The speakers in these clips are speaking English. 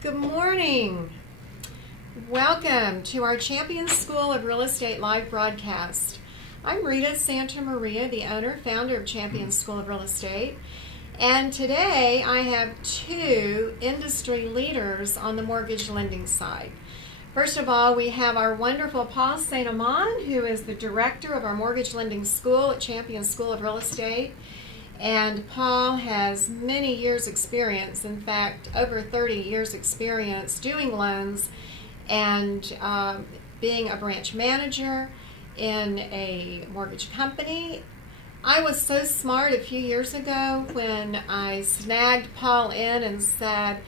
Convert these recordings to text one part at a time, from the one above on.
Good morning. Welcome to our Champion School of Real Estate live broadcast. I'm Rita Santamaria, the owner, founder of Champion School of Real Estate. And today I have two industry leaders on the mortgage lending side. First of all, we have our wonderful Paul St. Amand, who is the director of our mortgage lending school at Champion School of Real Estate. And Paul has many years experience, in fact, over 30 years experience doing loans and being a branch manager in a mortgage company. I was so smart a few years ago when I snagged Paul in and said,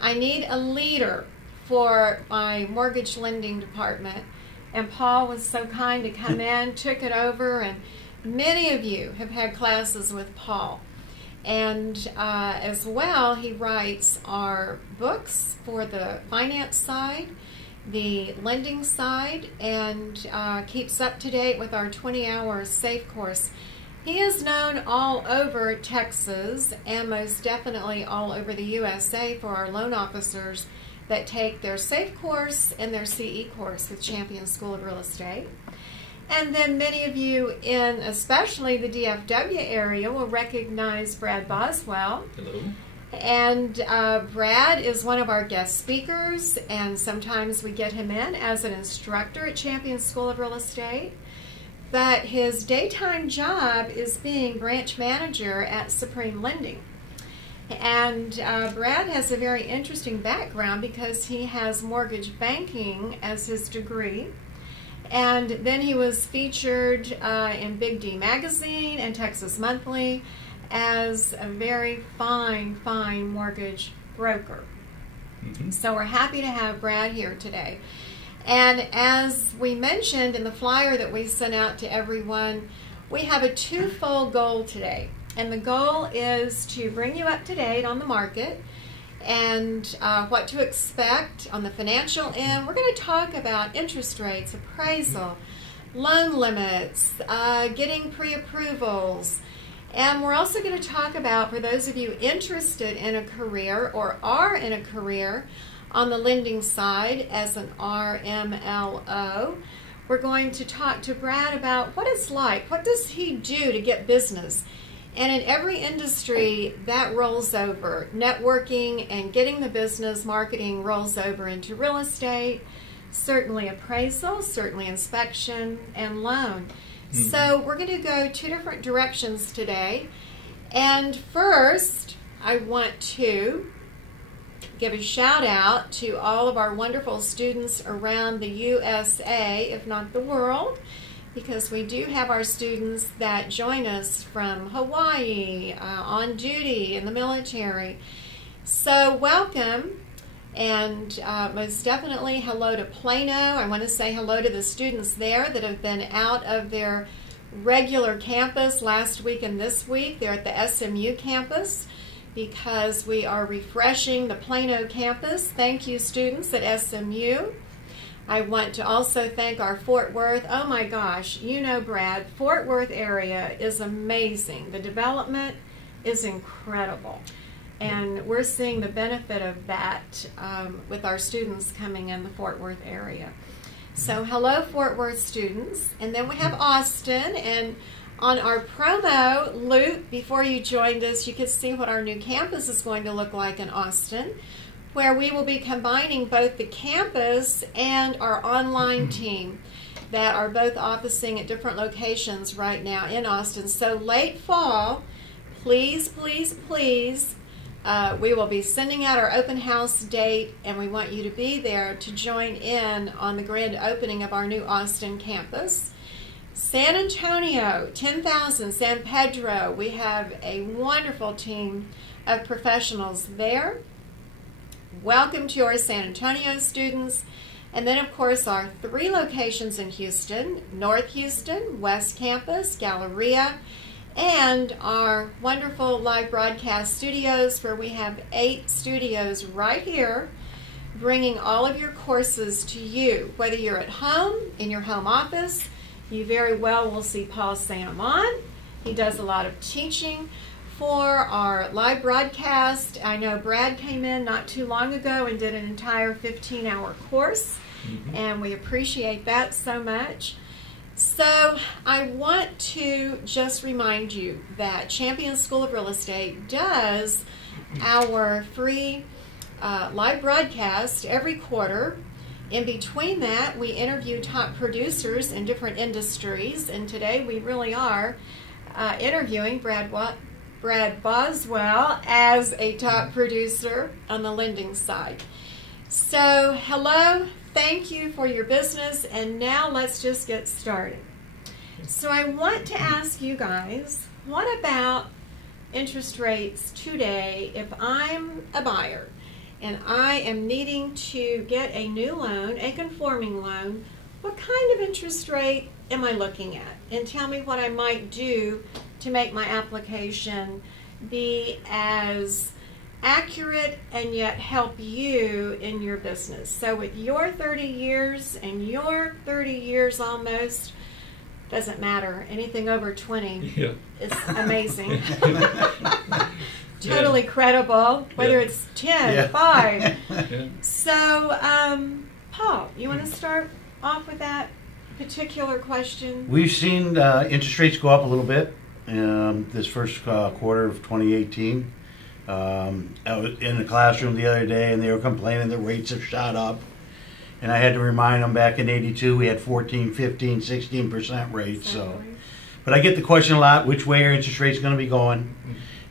I need a leader for my mortgage lending department. And Paul was so kind to come in, took it over, and many of you have had classes with Paul. And as well, he writes our books for the finance side, the lending side, and keeps up to date with our 20-hour SAFE course. He is known all over Texas and most definitely all over the USA for our loan officers that take their SAFE course and their CE course with Champion School of Real Estate. And then many of you in especially the DFW area will recognize Brad Boswell. Hello. And Brad is one of our guest speakers, and sometimes we get him in as an instructor at Champion School of Real Estate. But his daytime job is being branch manager at Supreme Lending. And Brad has a very interesting background because he has mortgage banking as his degree. And then he was featured in Big D Magazine and Texas Monthly as a very fine mortgage broker. So we're happy to have Brad here today. And as we mentioned in the flyer that we sent out to everyone, we have a twofold goal today. And the goal is to bring you up to date on the market and what to expect on the financial end. We're going to talk about interest rates, appraisal, loan limits, getting pre-approvals. And we're also going to talk about, for those of you interested in a career or are in a career on the lending side as an RMLO, we're going to talk to Brad about what it's like. What does he do to get business? And in every industry, that rolls over. Networking and getting the business, marketing rolls over into real estate, certainly appraisal, certainly inspection, and loan. So we're going to go two different directions today. And first, I want to give a shout out to all of our wonderful students around the USA, if not the world, because we do have our students that join us from Hawaii, on duty in the military. So welcome, and most definitely hello to Plano. I want to say hello to the students there that have been out of their regular campus last week and this week. They're at the SMU campus because we are refreshing the Plano campus. Thank you, students at SMU. I want to also thank our Fort Worth. Oh my gosh, you know, Brad, Fort Worth area is amazing. The development is incredible. And we're seeing the benefit of that with our students coming in the Fort Worth area. So hello, Fort Worth students. And then we have Austin. And on our promo loop, before you joined us, you could see what our new campus is going to look like in Austin, where we will be combining both the campus and our online team that are both officing at different locations right now in Austin. So late fall, please, please, please, we will be sending out our open house date, and we want you to be there to join in on the grand opening of our new Austin campus. San Antonio, 10,000, San Pedro, we have a wonderful team of professionals there. Welcome to our San Antonio students. And then, of course, our three locations in Houston, North Houston, West Campus, Galleria, and our wonderful live broadcast studios, where we have 8 studios right here bringing all of your courses to you. Whether you're at home, in your home office, you very well will see Paul St. Amand. He does a lot of teaching for our live broadcast. I know Brad came in not too long ago and did an entire 15-hour course, and we appreciate that so much. So I want to just remind you that Champion School of Real Estate does our free live broadcast every quarter. In between that, we interview top producers in different industries, and today we really are interviewing Brad Boswell as a top producer on the lending side. So, hello, thank you for your business, and now let's just get started. So I want to ask you guys, what about interest rates today if I'm a buyer and I am needing to get a new loan, a conforming loan? What kind of interest rate am I looking at? And tell me what I might do to make my application be as accurate and yet help you in your business. So with your 30 years and your 30 years almost, doesn't matter. Anything over 20 is amazing. Totally credible, whether it's 10, 5. So, Paul, you want to start off with that particular question? We've seen interest rates go up a little bit this first quarter of 2018. I was in the classroom the other day, and they were complaining that rates have shot up. And I had to remind them back in 82 we had 14, 15, 16% rates. So, but I get the question a lot, which way are interest rates going to be going?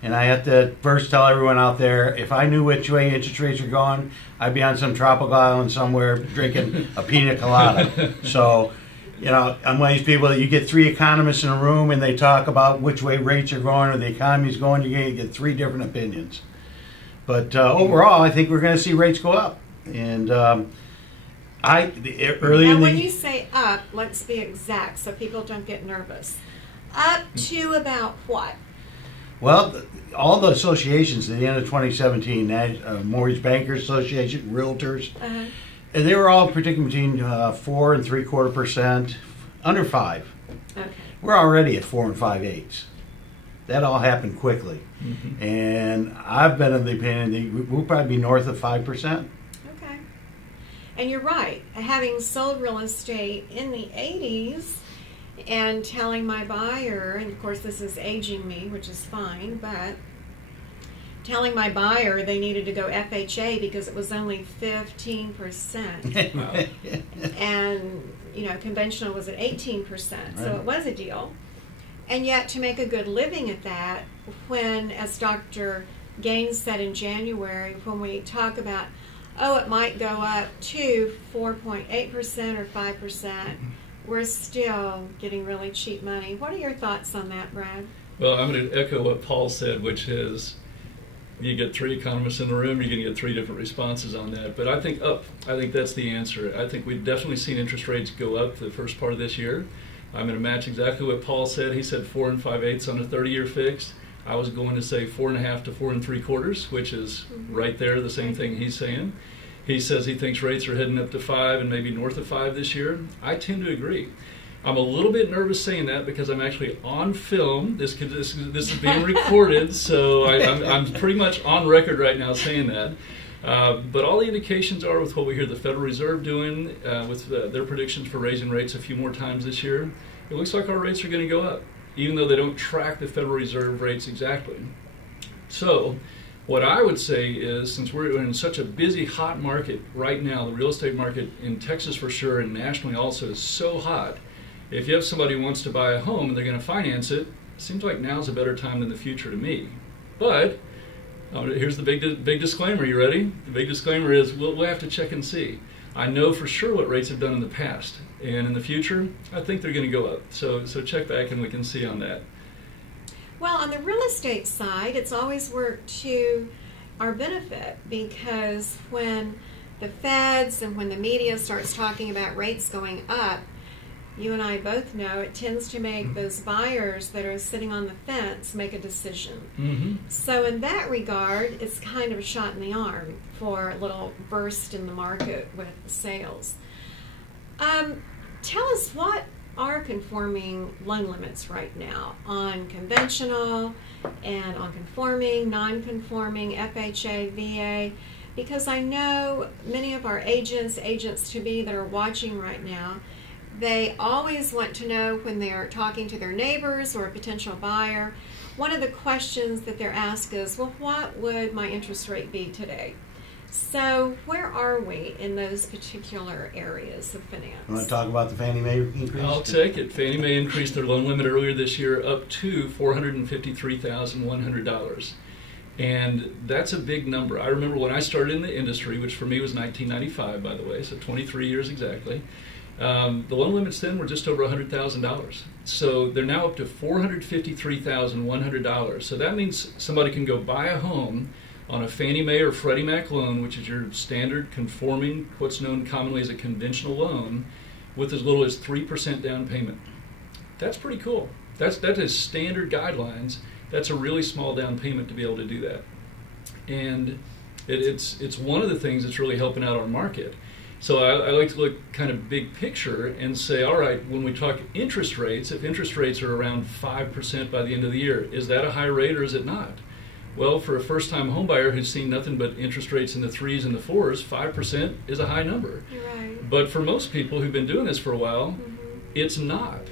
And I have to first tell everyone out there, if I knew which way interest rates are going, I'd be on some tropical island somewhere drinking a pina colada. So, you know, I'm one of these people that you get 3 economists in a room and they talk about which way rates are going or the economy's going, you're going to get 3 different opinions. But overall, I think we're going to see rates go up. And when you say up, let's be exact so people don't get nervous. Up to about what? Well, all the associations at the end of 2017, Mortgage Bankers Association, Realtors, and they were all predicting between 4 and 3/4%, under 5. Okay. We're already at 4 and 5/8. That all happened quickly, and I've been of the opinion that we'll probably be north of 5%. Okay, and you're right. Having sold real estate in the 80s. And telling my buyer, and of course this is aging me, which is fine, but telling my buyer they needed to go FHA because it was only 15%. And, you know, conventional was at 18%, so it was a deal. And yet to make a good living at that, when, as Dr. Gaines said in January, when we talk about, oh, it might go up to 4.8% or 5%, we're still getting really cheap money. What are your thoughts on that, Brad? Well, I'm going to echo what Paul said, which is you get 3 economists in the room, you're going to get 3 different responses on that. But I think up. I think that's the answer. I think we've definitely seen interest rates go up the first part of this year. I'm going to match exactly what Paul said. He said 4 and 5/8 on a 30-year fixed. I was going to say 4.5 to 4 3/4, which is right there, the same thing he's saying. He says he thinks rates are heading up to 5 and maybe north of 5 this year. I tend to agree. I'm a little bit nervous saying that because I'm actually on film. This is being recorded, so I'm pretty much on record right now saying that. But all the indications are with what we hear the Federal Reserve doing, with their predictions for raising rates a few more times this year. It looks like our rates are going to go up, even though they don't track the Federal Reserve rates exactly. So what I would say is, since we're in such a busy, hot market right now, the real estate market in Texas for sure and nationally also is so hot, if you have somebody who wants to buy a home and they're going to finance it, it seems like now's a better time than the future to me. But here's the big disclaimer. You ready? The big disclaimer is we'll have to check and see. I know for sure what rates have done in the past, and in the future, I think they're going to go up. So check back and we can see on that. Well, on the real estate side, it's always worked to our benefit because when the feds and when the media starts talking about rates going up, you and I both know it tends to make those buyers that are sitting on the fence make a decision. So in that regard, it's kind of a shot in the arm for a little burst in the market with the sales. Tell us, what are conforming loan limits right now on conventional and on conforming, non-conforming, FHA, VA, because I know many of our agents to be that are watching right now, they always want to know when they're talking to their neighbors or a potential buyer, one of the questions that they're asked is, well, what would my interest rate be today? So where are we in those particular areas of finance? You want to talk about the Fannie Mae increase? I'll take it. Fannie Mae increased their loan limit earlier this year up to $453,100. And that's a big number. I remember when I started in the industry, which for me was 1995, by the way, so 23 years exactly, the loan limits then were just over $100,000. So they're now up to $453,100. So that means somebody can go buy a home on a Fannie Mae or Freddie Mac loan, which is your standard conforming, what's known commonly as a conventional loan, with as little as 3% down payment. That's pretty cool. That is standard guidelines. That's a really small down payment to be able to do that. And it's one of the things that's really helping out our market. So I like to look kind of big picture and say, all right, when we talk interest rates, if interest rates are around 5% by the end of the year, is that a high rate or is it not? Well, for a first-time homebuyer who's seen nothing but interest rates in the 3s and the 4s, 5% is a high number. Right. But for most people who've been doing this for a while, it's not.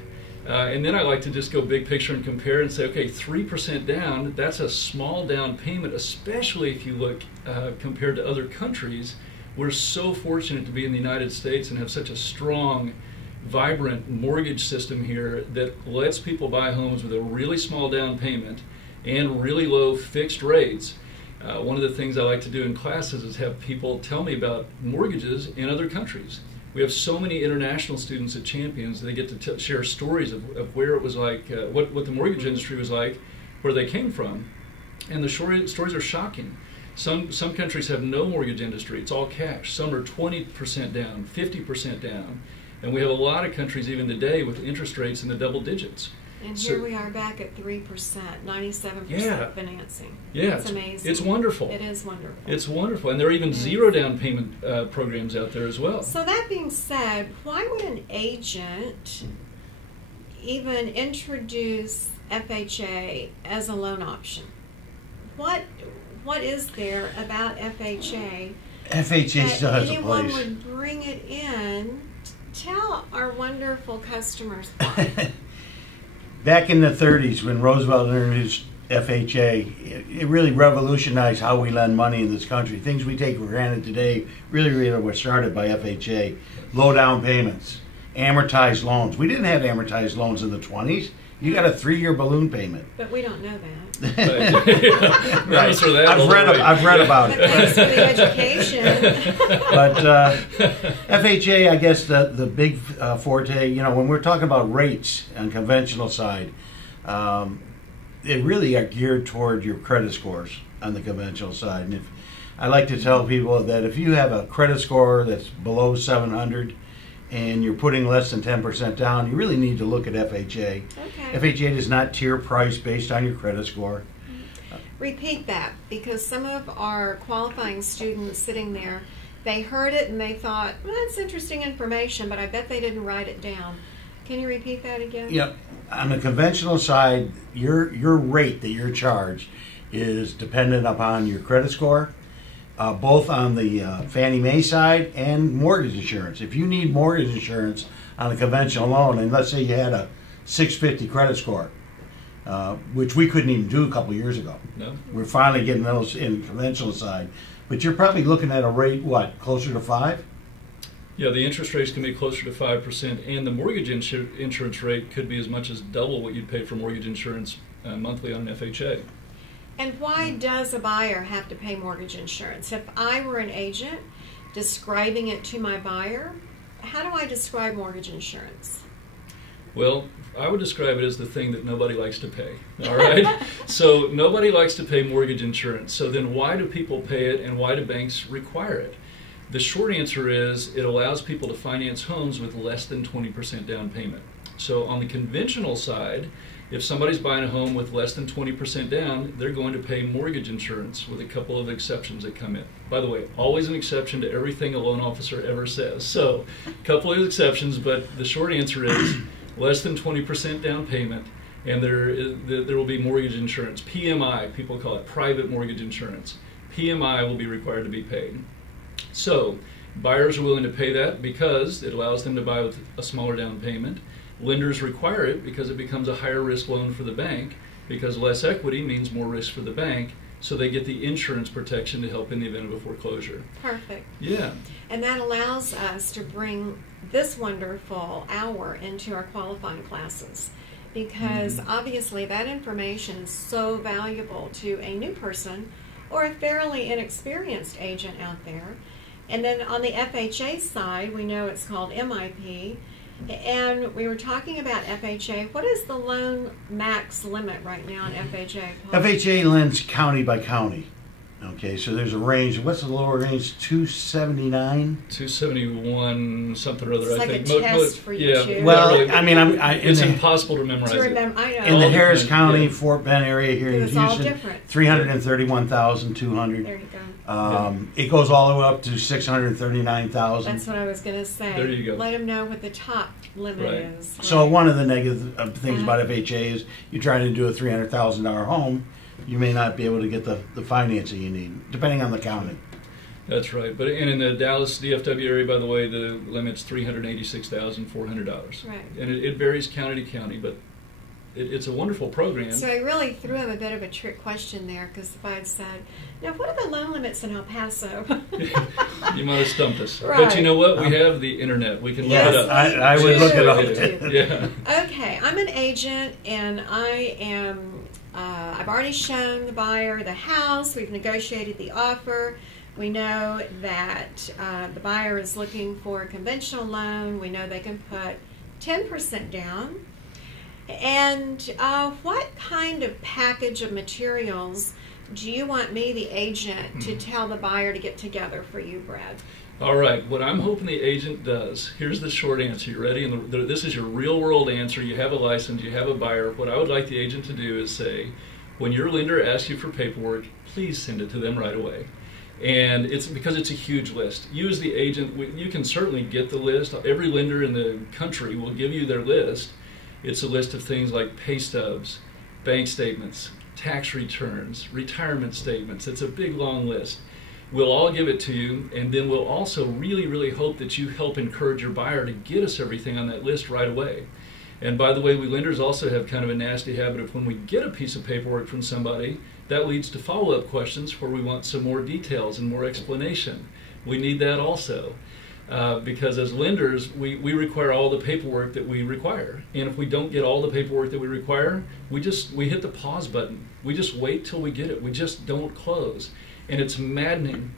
And then I like to just go big picture and compare and say, okay, 3% down, that's a small down payment, especially if you look compared to other countries. We're so fortunate to be in the United States and have such a strong, vibrant mortgage system here that lets people buy homes with a really small down payment and really low fixed rates. One of the things I like to do in classes is have people tell me about mortgages in other countries. We have so many international students at Champions, they get to share stories of where it was like, what the mortgage industry was like, where they came from. And the stories are shocking. Some countries have no mortgage industry, it's all cash. Some are 20% down, 50% down. And we have a lot of countries even today with interest rates in the double digits. And here we are back at 3%, 97% financing. Yeah, it's amazing. It's wonderful. It is wonderful. It's wonderful. And there are even zero down payment programs out there as well. So that being said, why would an agent even introduce FHA as a loan option? What is there about FHA? FHA still has a anyone place. would bring it in? Tell our wonderful customers why. Back in the 30s, when Roosevelt introduced FHA, it really revolutionized how we lend money in this country. Things we take for granted today really were started by FHA. Low down payments, amortized loans. We didn't have amortized loans in the 20s. You got a 3-year balloon payment. But we don't know that. Right. I've read about it. But thanks for the education. But FHA, I guess the big forte, when we're talking about rates on conventional side, they really are geared toward your credit scores on the conventional side. And I like to tell people that if you have a credit score that's below 700 and you're putting less than 10% down, you really need to look at FHA. Okay. FHA does not tier price based on your credit score. Repeat that, because some of our qualifying students sitting there, they heard it and they thought, well, that's interesting information, but I bet they didn't write it down. Can you repeat that again? Yep. On the conventional side, your rate that you're charged is dependent upon your credit score, both on the Fannie Mae side and mortgage insurance. If you need mortgage insurance on a conventional loan, and let's say you had a 650 credit score, which we couldn't even do a couple years ago. No. We're finally getting those in the conventional side. But you're probably looking at a rate, closer to 5? Yeah, the interest rates can be closer to 5%, and the mortgage insurance rate could be as much as double what you'd pay for mortgage insurance monthly on an FHA. And why does a buyer have to pay mortgage insurance? If I were an agent describing it to my buyer, how do I describe mortgage insurance? Well, I would describe it as the thing that nobody likes to pay, all right? So nobody likes to pay mortgage insurance. So then why do people pay it, and why do banks require it? The short answer is it allows people to finance homes with less than 20% down payment. So on the conventional side, if somebody's buying a home with less than 20% down, they're going to pay mortgage insurance with a couple of exceptions that come in. By the way, always an exception to everything a loan officer ever says. So a couple of exceptions, but the short answer is less than 20% down payment, and there will be mortgage insurance. PMI, people call it private mortgage insurance. PMI will be required to be paid. So buyers are willing to pay that because it allows them to buy with a smaller down payment. Lenders require it because it becomes a higher risk loan for the bank, because less equity means more risk for the bank, so they get the insurance protection to help in the event of a foreclosure. Perfect. Yeah. And that allows us to bring this wonderful hour into our qualifying classes, because obviously that information is so valuable to a new person or a fairly inexperienced agent out there. And then on the FHA side, we know it's called MIP. And we were talking about FHA. What is the loan max limit right now on FHA? Paul? FHA lends county by county. Okay, so there's a range. What's the lower range? 279? 271, something or other. It's I like think. a test for you, too. Well, Really, I mean, it's impossible to memorize. To remember, I know. in the Harris different, County, yeah. Fort Bend area here in It's all Houston, different. 331,200. There you go. It goes all the way up to 639,000. That's what I was going to say. There you go. Let them know what the top limit Right. is. So Right. one of the negative things about FHA is you're trying to do a $300,000 home, you may not be able to get the financing you need, depending on the county. That's right. But and in the Dallas DFW area, by the way, the limit's $386,400. Right. And it varies county to county, but it's a wonderful program. So I really threw him a bit of a trick question there, because if I had said, now what are the loan limits in El Paso? You might have stumped us. Right. But you know what? We have the internet. We can Yes, look it up. I would look it up. Yeah. Okay, I'm an agent, and I am, I've already shown the buyer the house. We've negotiated the offer. We know that the buyer is looking for a conventional loan. We know they can put 10% down. And what kind of package of materials do you want me, the agent, to tell the buyer to get together for you, Brad? All right. What I'm hoping the agent does, here's the short answer. You ready? And this is your real world answer. You have a license. You have a buyer. What I would like the agent to do is say, when your lender asks you for paperwork, please send it to them right away. And it's because it's a huge list. You as the agent, you can certainly get the list. Every lender in the country will give you their list. It's a list of things like pay stubs, bank statements, tax returns, retirement statements. It's a big, long list. We'll all give it to you, and then we'll also really, really hope that you help encourage your buyer to get us everything on that list right away. And by the way, we lenders also have kind of a nasty habit of when we get a piece of paperwork from somebody, that leads to follow-up questions where we want some more details and more explanation. We need that also. Because as lenders, we require all the paperwork that we require. And if we don't get all the paperwork that we require, we hit the pause button. We just wait till we get it. We just don't close. And it's maddening.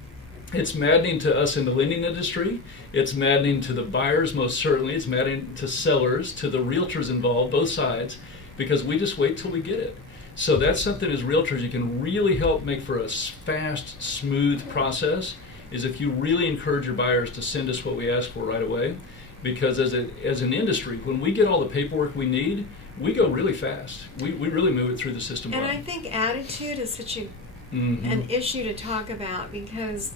It's maddening to us in the lending industry. It's maddening to the buyers, most certainly. It's maddening to sellers, to the realtors involved, both sides, because we just wait till we get it. So that's something as realtors you can really help make for a fast, smooth process, is if you really encourage your buyers to send us what we ask for right away. Because as an industry, when we get all the paperwork we need, we go really fast. We really move it through the system well. And I think attitude is such an issue to talk about, because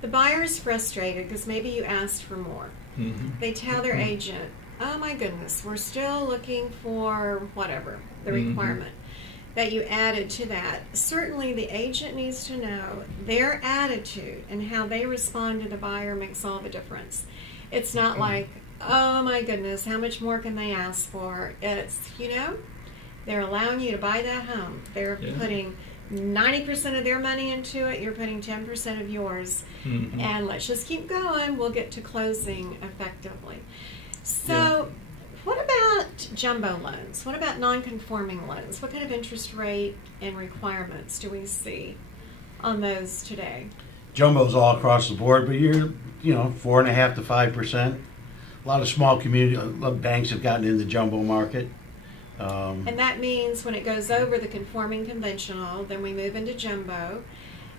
the buyer's frustrated because maybe you asked for more. They tell their agent, oh my goodness, we're still looking for whatever, the requirement that you added to that. Certainly the agent needs to know their attitude and how they respond to the buyer makes all the difference. It's not like, oh my goodness, how much more can they ask for? It's, they're allowing you to buy that home. They're putting 90% of their money into it. You're putting 10% of yours. And let's just keep going. We'll get to closing effectively. So what about jumbo loans? What about non-conforming loans? What kind of interest rate and requirements do we see on those today? Jumbo's all across the board, but you're 4.5% to 5%. A lot of small community banks have gotten in the jumbo market. And that means when it goes over the conforming conventional, then we move into jumbo.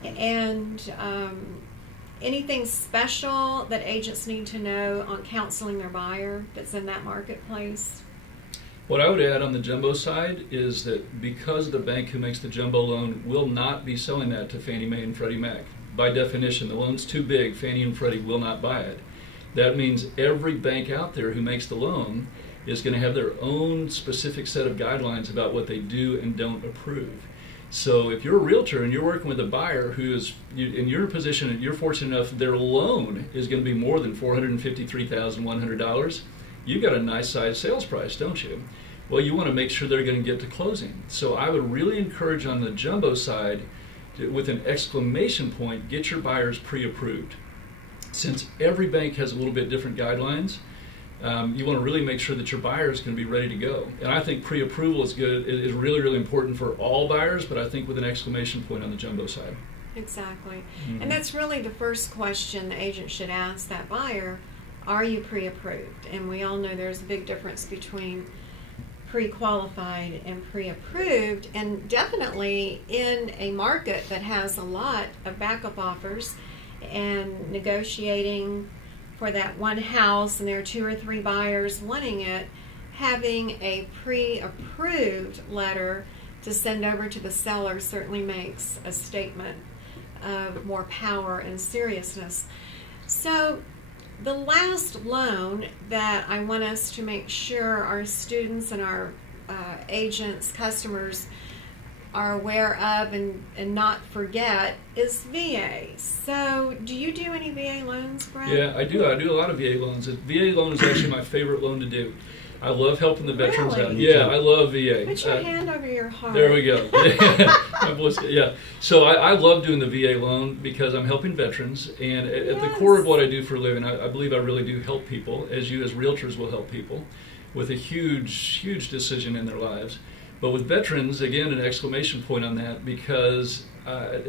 And anything special that agents need to know on counseling their buyer that's in that marketplace? What I would add on the jumbo side is that because the bank who makes the jumbo loan will not be selling that to Fannie Mae and Freddie Mac. By definition, the loan's too big, Fannie and Freddie will not buy it. That means every bank out there who makes the loan is going to have their own specific set of guidelines about what they do and don't approve. So if you're a realtor and you're working with a buyer who is in your position and you're fortunate enough their loan is going to be more than $453,100, you've got a nice size sales price, don't you? Well, you want to make sure they're going to get to closing. So I would really encourage on the jumbo side, with an exclamation point, get your buyers pre-approved. Since every bank has a little bit different guidelines, you want to really make sure that your buyer is going to be ready to go. And I think pre-approval is good, is really, really important for all buyers, but I think with an exclamation point on the jumbo side. Exactly. And that's really the first question the agent should ask that buyer: are you pre-approved? And we all know there's a big difference between pre-qualified and pre-approved, and definitely in a market that has a lot of backup offers and negotiating for that one house and there are 2 or 3 buyers wanting it, having a pre-approved letter to send over to the seller certainly makes a statement of more power and seriousness. So the last loan that I want us to make sure our students and our agents, customers are aware of and not forget is VA. So do you do any VA loans, Brad? Yeah, I do. I do a lot of VA loans. A VA loan is actually my favorite loan to do. I love helping the veterans out. Yeah, I love VA. Put your hand over your heart. There we go. My voice, yeah. So I love doing the VA loan because I'm helping veterans, and at the core of what I do for a living, I believe I really do help people, as you as realtors will help people, with a huge, huge decision in their lives. But with veterans, again, an exclamation point on that, because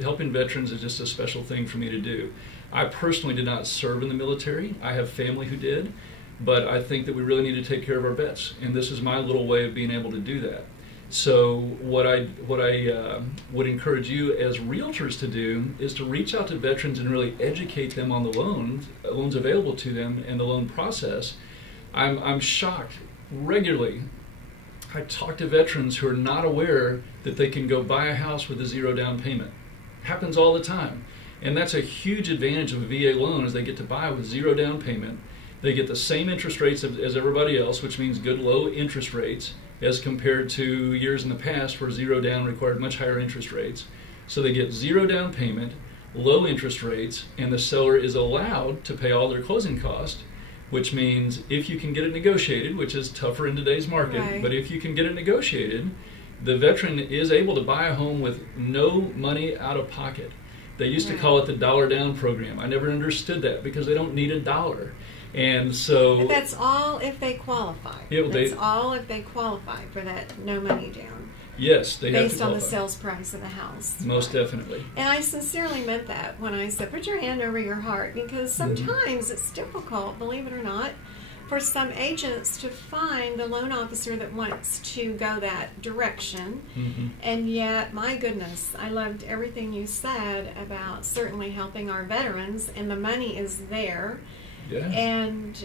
helping veterans is just a special thing for me to do. I personally did not serve in the military. I have family who did. But I think that we really need to take care of our vets, and this is my little way of being able to do that. So what I would encourage you as realtors to do is to reach out to veterans and really educate them on the loans available to them and the loan process. I'm shocked regularly. I talk to veterans who are not aware that they can go buy a house with a 0 down payment. Happens all the time, and that's a huge advantage of a VA loan, is they get to buy with 0 down payment. They get the same interest rates as everybody else, which means good low interest rates as compared to years in the past where 0 down required much higher interest rates. So they get 0 down payment, low interest rates, and the seller is allowed to pay all their closing costs, which means if you can get it negotiated, which is tougher in today's market, right, but if you can get it negotiated, the veteran is able to buy a home with no money out of pocket. They used to call it the dollar down program. I never understood that because they don't need a dollar. And so, but that's all if they qualify. Yeah, that's all if they qualify for that no money down. Yes, they have to qualify. Based on the sales price of the house. Most definitely. And I sincerely meant that when I said, put your hand over your heart, because sometimes it's difficult, believe it or not, for some agents to find the loan officer that wants to go that direction. And yet, my goodness, I loved everything you said about certainly helping our veterans, and the money is there. Yeah. And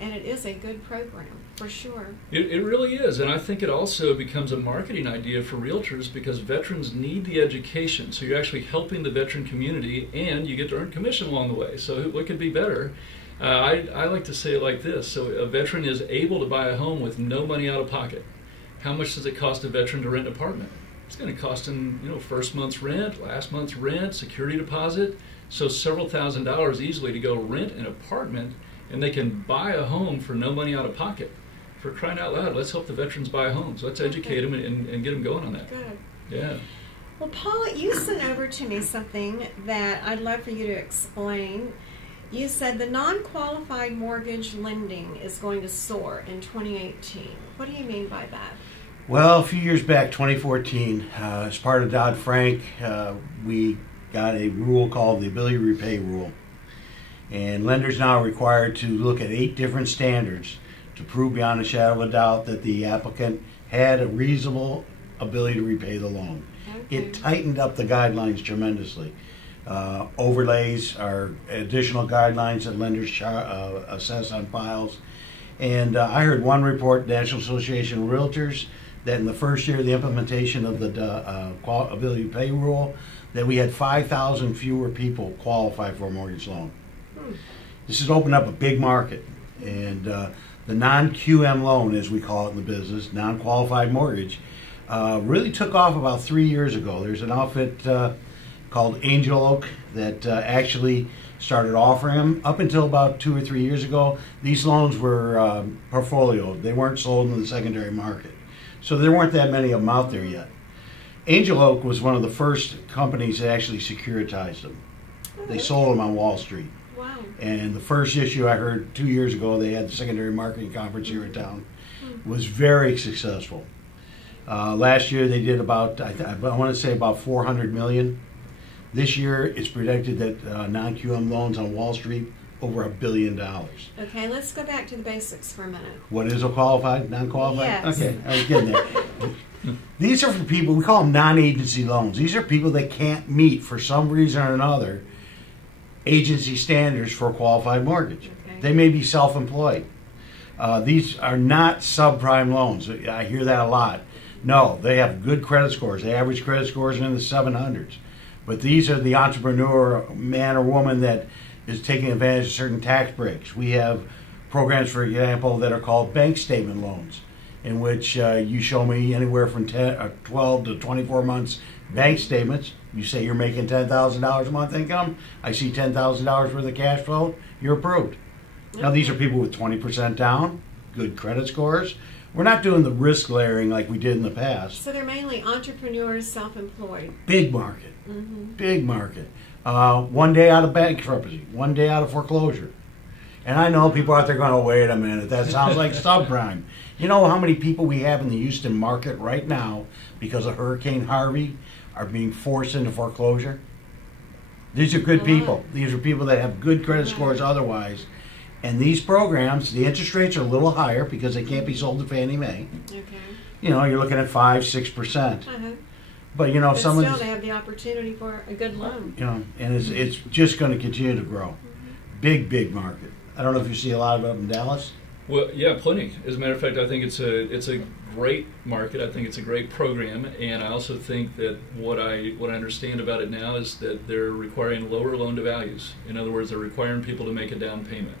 it is a good program, for sure. It really is, and I think it also becomes a marketing idea for realtors because veterans need the education. So you're actually helping the veteran community, and you get to earn commission along the way. So what could be better? I like to say it like this. So a veteran is able to buy a home with no money out of pocket. How much does it cost a veteran to rent an apartment? It's going to cost them, first month's rent, last month's rent, security deposit. So several $1,000s easily to go rent an apartment, and they can buy a home for no money out of pocket. For crying out loud, let's help the veterans buy homes. Let's educate them and get them going on that. Good. Yeah. Well, Paul, you sent over to me something that I'd love for you to explain. You said the non-qualified mortgage lending is going to soar in 2018. What do you mean by that? Well, a few years back, 2014, as part of Dodd-Frank, we got a rule called the ability to repay rule. And lenders now are required to look at 8 different standards to prove beyond a shadow of a doubt that the applicant had a reasonable ability to repay the loan. Okay. It tightened up the guidelines tremendously. Overlays are additional guidelines that lenders assess on files. And I heard one report, National Association of Realtors, that in the first year of the implementation of the ability to pay rule, that we had 5,000 fewer people qualify for a mortgage loan. This has opened up a big market, and the the non-QM loan, as we call it in the business, non-qualified mortgage, really took off about 3 years ago. There's an outfit called Angel Oak that actually started offering them. Up until about 2 or 3 years ago, these loans were portfolio. They weren't sold in the secondary market. So there weren't that many of them out there yet. Angel Oak was one of the first companies that actually securitized them. They sold them on Wall Street. Wow. And the first issue I heard 2 years ago, they had the secondary marketing conference here in town, was very successful. Last year they did about, I want to say about 400 million. This year it's predicted that non-QM loans on Wall Street over $1 billion. Okay, let's go back to the basics for a minute. What is a qualified, non-qualified? Yes. Okay, I was getting there. These are for people, we call them non-agency loans. These are people that can't meet, for some reason or another, agency standards for a qualified mortgage. Okay. They may be self-employed. These are not subprime loans. I hear that a lot. No, they have good credit scores. The average credit scores are in the 700s. But these are the entrepreneur, man or woman, that is taking advantage of certain tax breaks. We have programs, for example, that are called bank statement loans, in which you show me anywhere from 12 to 24 months bank statements. You say you're making $10,000 a month income. I see $10,000 worth of cash flow. You're approved. Okay. Now, these are people with 20% down, good credit scores. We're not doing the risk layering like we did in the past. So they're mainly entrepreneurs, self-employed. Big market. Big market. 1 day out of bankruptcy, 1 day out of foreclosure. And I know people out there going, oh, wait a minute, that sounds like subprime. You know how many people we have in the Houston market right now because of Hurricane Harvey are being forced into foreclosure? These are good people. These are people that have good credit scores otherwise. And these programs, the interest rates are a little higher because they can't be sold to Fannie Mae. Okay. You know, you're looking at 5-6%. But you know, but some still, they have the opportunity for a good loan. You know, and it's just going to continue to grow. Big market. I don't know if you see a lot of it up in Dallas. Well, yeah, plenty. As a matter of fact, I think it's a great market. I think it's a great program, and I also think that what I understand about it now is that they're requiring lower loan to values. In other words, they're requiring people to make a down payment.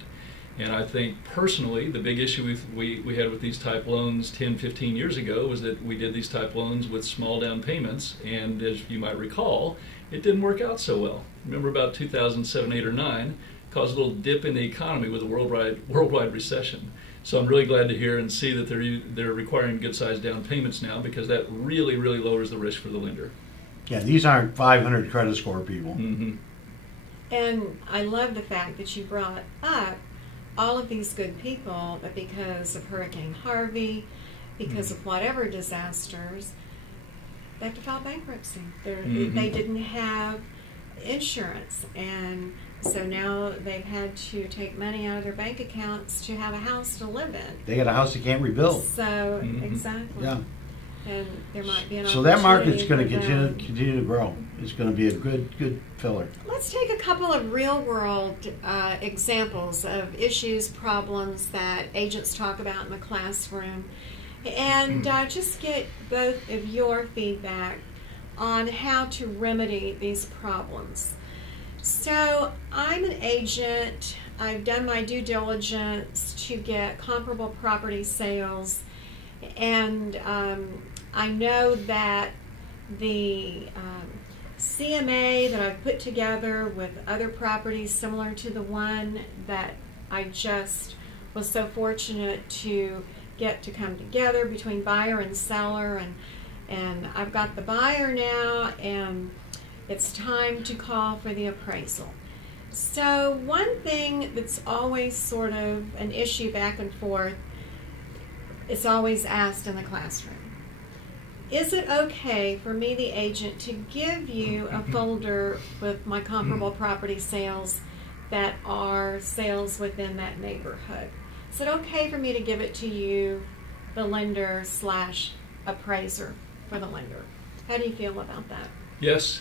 And I think personally, the big issue we had with these type loans 10, 15 years ago was that we did these type loans with small down payments, and as you might recall, it didn't work out so well. Remember about 2007, 8, or 9, caused a little dip in the economy with a worldwide recession. So I'm really glad to hear and see that they're requiring good-sized down payments now, because that really lowers the risk for the lender. Yeah, these aren't 500 credit score people. Mm-hmm. And I love the fact that you brought up all of these good people, but because of Hurricane Harvey, because of whatever disasters, they have to file bankruptcy. They didn't have insurance, and so now they've had to take money out of their bank accounts to have a house to live in. They got a house they can't rebuild. So exactly. Yeah. And there might be an so that market's going to continue to grow. It's going to be a good filler. Let's take a couple of real-world examples of issues, problems that agents talk about in the classroom, and just get both of your feedback on how to remedy these problems. So I'm an agent. I've done my due diligence to get comparable property sales, and I know that the CMA that I've put together with other properties similar to the one that I just was so fortunate to get to come together between buyer and seller, and I've got the buyer now, and it's time to call for the appraisal. So one thing that's always sort of an issue back and forth, it's always asked in the classroom. Is it okay for me, the agent, to give you a folder with my comparable property sales that are sales within that neighborhood? Is it okay for me to give it to you, the lender / appraiser for the lender? How do you feel about that? Yes.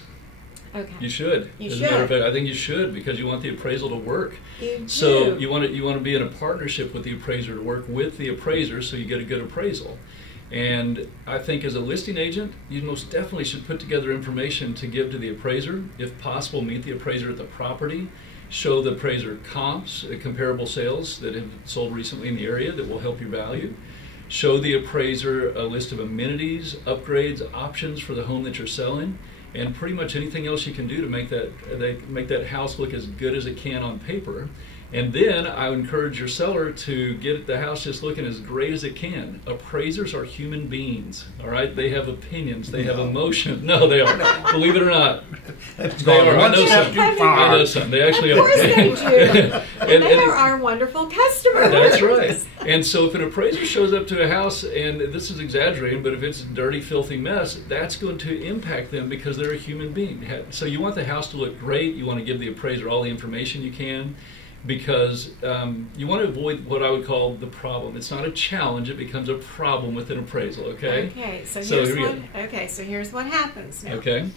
Okay. You should. You As should. a matter of fact, I think you should, because you want the appraisal to work. You do. So you want to be in a partnership with the appraiser, to work with the appraiser so you get a good appraisal. And I think as a listing agent, you most definitely should put together information to give to the appraiser. If possible, meet the appraiser at the property Show the appraiser comps, comparable sales that have sold recently in the area that will help your value. Show the appraiser a list of amenities, upgrades, options for the home that you're selling, and pretty much anything else you can do to make that house look as good as it can on paper. And then I would encourage your seller to get the house just looking as great as it can. Appraisers are human beings, all right? They have opinions, they have emotion. No, they are. Believe it or not. They are. I know some. I know some. They actually are. Of course they do. And they are our wonderful customers. That's right. And so if an appraiser shows up to a house, and this is exaggerating, but if it's a dirty, filthy mess, that's going to impact them because they're a human being. So you want the house to look great. You want to give the appraiser all the information you can, because you want to avoid what I would call the problem. It's not a challenge; it becomes a problem with an appraisal. Okay. Okay. So here's what happens now. Okay.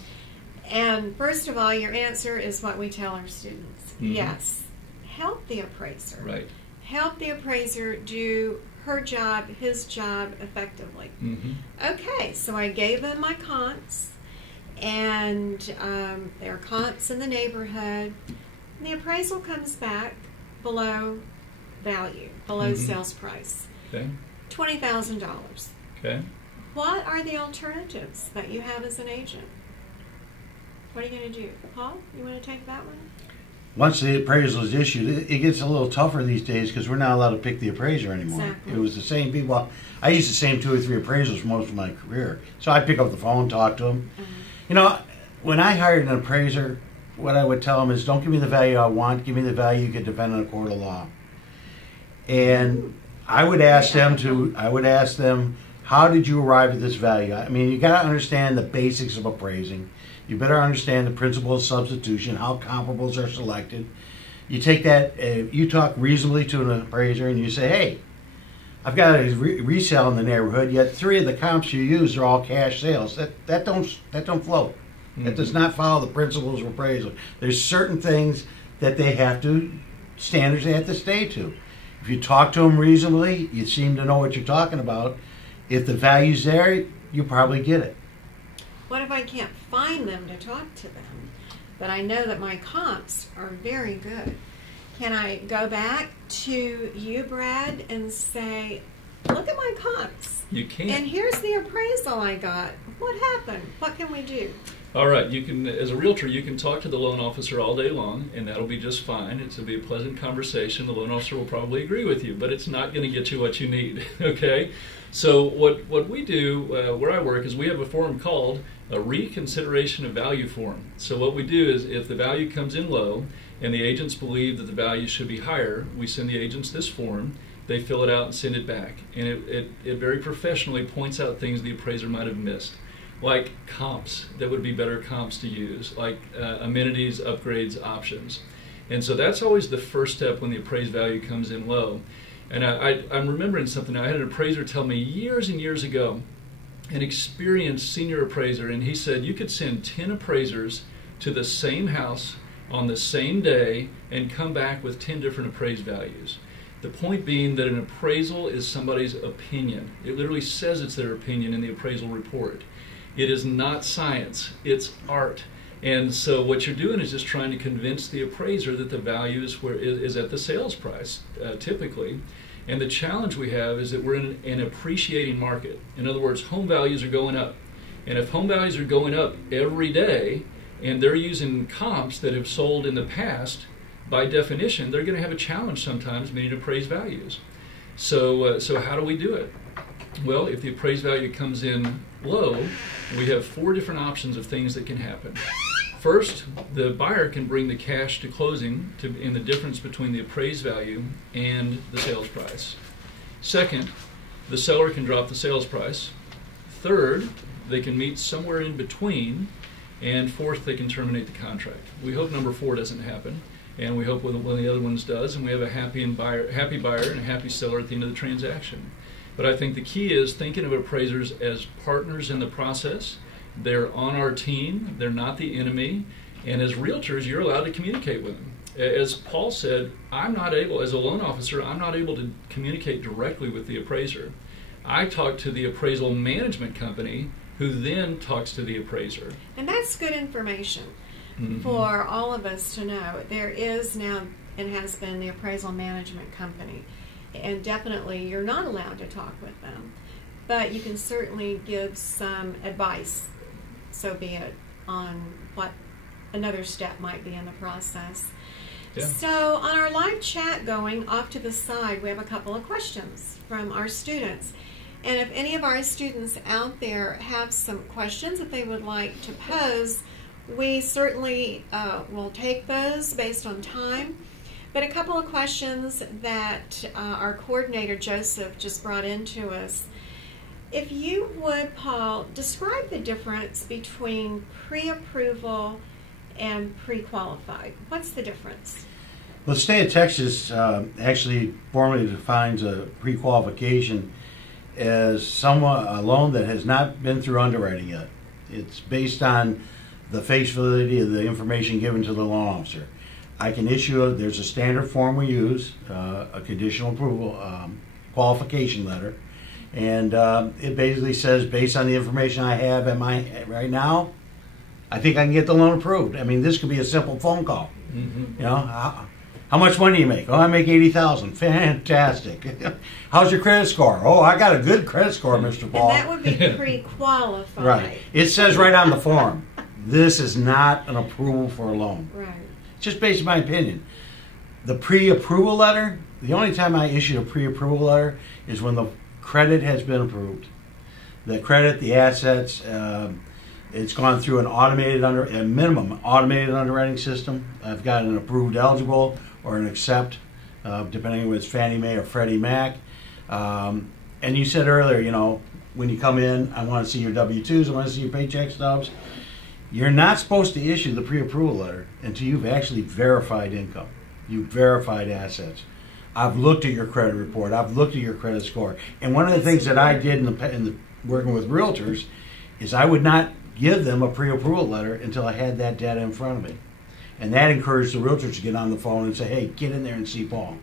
And first of all, your answer is what we tell our students. Mm-hmm. Yes, help the appraiser. Right. Help the appraiser do her job, his job effectively. Mm-hmm. Okay. So I gave them my comps, and there are comps in the neighborhood. The appraisal comes back below value, below Mm-hmm. sales price, Okay. $20,000. Okay. What are the alternatives that you have as an agent? What are you going to do? Paul, you want to take that one? Once the appraisal is issued, it gets a little tougher these days because we're not allowed to pick the appraiser anymore. Exactly. It was the same people. I used the same 2 or 3 appraisals for most of my career. So I pick up the phone, talk to them. Mm-hmm. You know, when I hired an appraiser, what I would tell them is, don't give me the value I want, give me the value you could defend in a court of law. And I would ask them, how did you arrive at this value? I mean, you got to understand the basics of appraising. You better understand the principle of substitution, how comparables are selected. You take that, you talk reasonably to an appraiser and you say, hey, I've got a resale in the neighborhood, yet 3 of the comps you use are all cash sales. That don't float. Mm-hmm. That does not follow the principles of appraisal. There's certain things that they have to, standards they have to stay to. If you talk to them reasonably, you seem to know what you're talking about. If the value's there, you probably get it. What if I can't find them to talk to them, but I know that my comps are very good? Can I go back to you, Brad, and say, look at my comps. You can. And here's the appraisal I got. What happened? What can we do? All right, you can, as a realtor, you can talk to the loan officer all day long, and that'll be just fine. It'll be a pleasant conversation. The loan officer will probably agree with you, but it's not going to get you what you need, okay? So what we do where I work is we have a form called a reconsideration of value form. So what we do is if the value comes in low and the agents believe that the value should be higher, we send the agents this form. They fill it out and send it back. And it very professionally points out things the appraiser might have missed, like comps that would be better comps to use, like amenities, upgrades, options. And so that's always the first step when the appraised value comes in low. And I'm remembering something. I had an appraiser tell me years and years ago, an experienced senior appraiser, and he said you could send 10 appraisers to the same house on the same day and come back with 10 different appraised values. The point being that an appraisal is somebody's opinion. It literally says it's their opinion in the appraisal report. It is not science, it's art. And so what you're doing is just trying to convince the appraiser that the value is at the sales price, typically. And the challenge we have is that we're in an appreciating market. In other words, home values are going up. And if home values are going up every day, and they're using comps that have sold in the past, by definition, they're going to have a challenge sometimes meeting appraised values. So how do we do it? Well, if the appraised value comes in low, we have 4 different options of things that can happen. First, the buyer can bring the cash to closing in the difference between the appraised value and the sales price. Second, the seller can drop the sales price. Third, they can meet somewhere in between. And fourth, they can terminate the contract. We hope number 4 doesn't happen, and we hope one of the other ones does, and we have a happy buyer and a happy seller at the end of the transaction. But I think the key is thinking of appraisers as partners in the process. They're on our team, they're not the enemy, and as realtors, you're allowed to communicate with them. As Paul said, as a loan officer, I'm not able to communicate directly with the appraiser. I talk to the appraisal management company, who then talks to the appraiser. And that's good information. for all of us to know. There is now and has been the appraisal management company, and definitely you're not allowed to talk with them, but you can certainly give some advice, so be it, on what another step might be in the process. Yeah. So on our live chat going off to the side, we have a couple of questions from our students. And if any of our students out there have some questions that they would like to pose, we certainly will take those based on time. But a couple of questions that our coordinator, Joseph, just brought into us. If you would, Paul, describe the difference between pre-approval and pre-qualified. What's the difference? Well, the state of Texas actually formally defines a pre-qualification as a loan that has not been through underwriting yet. It's based on the face validity of the information given to the loan officer. I can issue there's a standard form we use, a conditional approval qualification letter, and it basically says, based on the information I have right now, I think I can get the loan approved. I mean, this could be a simple phone call. You know, how much money do you make? Oh, I make $80,000. Fantastic. How's your credit score? Oh, I got a good credit score, Mr. Paul. And that would be pre-qualified. Right. It says right on the form, this is not an approval for a loan. Right. Just based on my opinion. The pre-approval letter, the only time I issue a pre-approval letter is when the credit has been approved. The credit, the assets, it's gone through a minimum automated underwriting system. I've got an approved eligible or an accept, depending on whether it's Fannie Mae or Freddie Mac. And you said earlier, you know, when you come in, I want to see your W-2s, I want to see your paycheck stubs. You're not supposed to issue the pre-approval letter until you've actually verified income. You've verified assets. I've looked at your credit report. I've looked at your credit score. And one of the things that I did in working with realtors is I would not give them a pre-approval letter until I had that data in front of me. And that encouraged the realtors to get on the phone and say, hey, get in there and see Paul.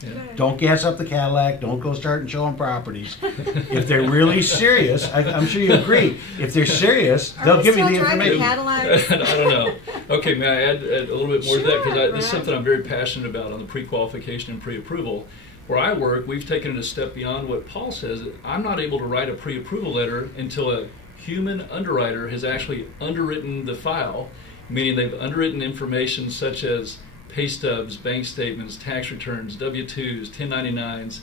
Yeah. Don't gas up the Cadillac. Don't go starting showing properties. If they're really serious, I'm sure you agree. If they're serious, they'll give you the information. I don't know. Okay, may I add a little bit more to that? Because this is something I'm very passionate about on the pre-qualification and pre-approval. Where I work, we've taken it a step beyond what Paul says. I'm not able to write a pre-approval letter until a human underwriter has actually underwritten the file, meaning they've underwritten information such as pay stubs, bank statements, tax returns, W-2s, 1099s,